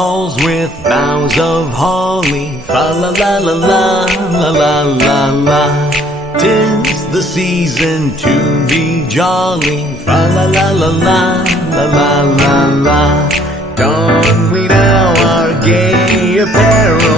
halls with boughs of holly. Fa la la la la la la la la. 'Tis the season to be jolly. Fa la la la la la la la la. Don we now our gay apparel.